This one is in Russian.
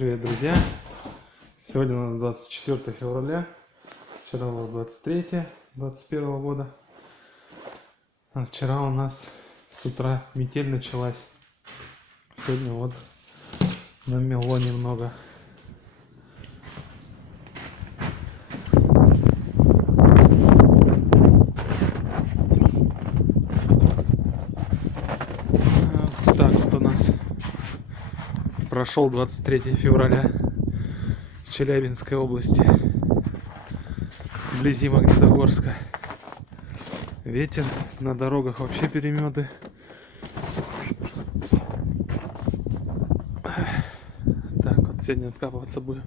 Привет, друзья! Сегодня у нас 24 февраля, вчера было 23 21 года. А вчера у нас с утра метель началась. Сегодня вот намело немного. Так вот у нас прошел 23 февраля в Челябинской области, вблизи Магнитогорска. Ветер, на дорогах вообще переметы. Так вот сегодня откапываться будем.